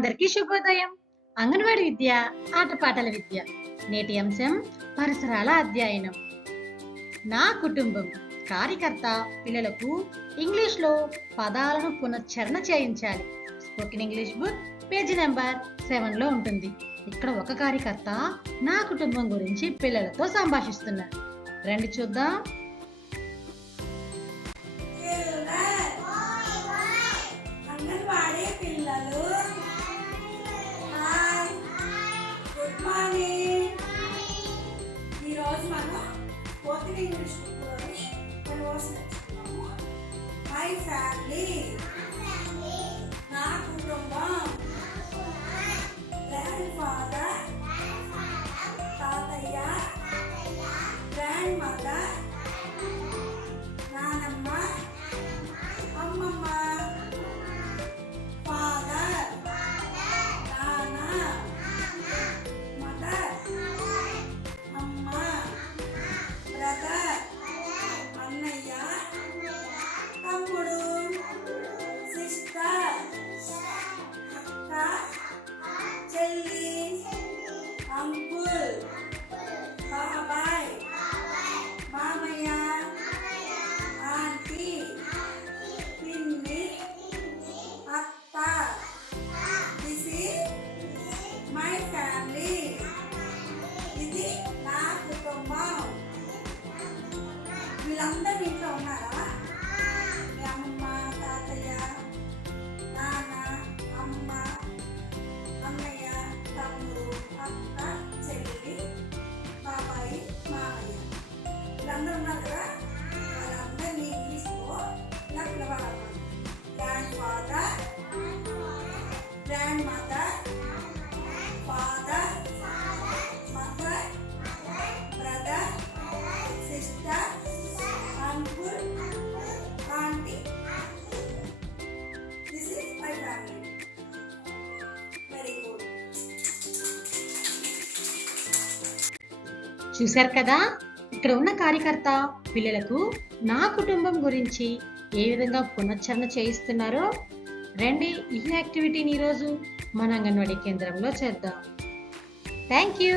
అందరికీ శుభోదయం. అంగన్వాడి విద్య ఆటపాటల విద్య నేటి అంశం పరిసరాల అధ్యయనం. నా కుటుంబం కార్యకర్త పిల్లలకు ఇంగ్లీష్లో పదాలను పునశ్చరణ చేయించాలి. Spoken English book page number సెవెన్లో ఉంటుంది. ఇక్కడ ఒక కార్యకర్త నా కుటుంబం గురించి పిల్లలతో సంభాషిస్తున్నారు. రండి చూద్దాం. పోతిని ఇంగ్లీష్ బుక్లోని కొన్ని వర్డ్స్ నేర్చుకున్నాము మై ఫ్యామిలీ నా కుటుంబం గ్రాండ్ ఫాదర్ తాతయ్య గ్రాండ్ మదర్ వీళ్ళందరూ ఇంట్లో ఉన్నారా? మీ అమ్మ తాతయ్య నాన్న అమ్మ అన్నయ్య తమ్ముడు అక్క చెల్లి బాబాయి మామయ్య. వీళ్ళందరూ ఉన్నారు కదా? చూశారు కదా? ఇక్కడ ఉన్న కార్యకర్త పిల్లలకు నా కుటుంబం గురించి ఏ విధంగా పునశ్చరణ చేయిస్తున్నారో రండి ఈ యాక్టివిటీని ఈరోజు మన అంగన్వాడీ కేంద్రంలో చేద్దాం. Thank you